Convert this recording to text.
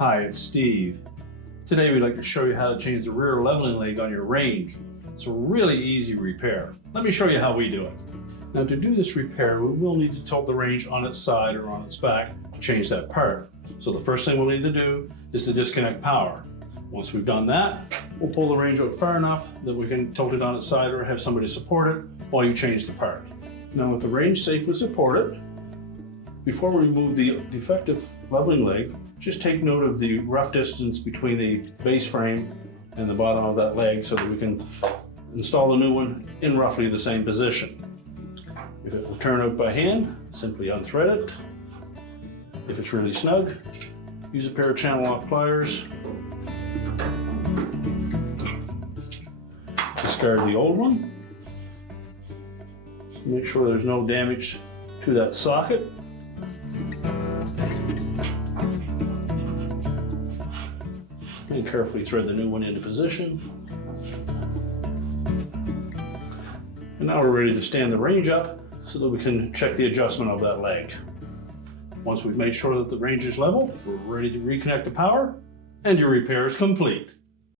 Hi, it's Steve. Today we'd like to show you how to change the rear leveling leg on your range. It's a really easy repair. Let me show you how we do it. Now to do this repair, we will need to tilt the range on its side or on its back to change that part. So the first thing we'll need to do is to disconnect power. Once we've done that, we'll pull the range out far enough that we can tilt it on its side or have somebody support it while you change the part. Now with the range safely supported, before we remove the defective leveling leg, just take note of the rough distance between the base frame and the bottom of that leg so that we can install the new one in roughly the same position. If it will turn out by hand, simply unthread it. If it's really snug, use a pair of channel lock pliers. Discard the old one. Make sure there's no damage to that socket. And carefully thread the new one into position. And now we're ready to stand the range up so that we can check the adjustment of that leg. Once we've made sure that the range is level, we're ready to reconnect the power, and your repair is complete.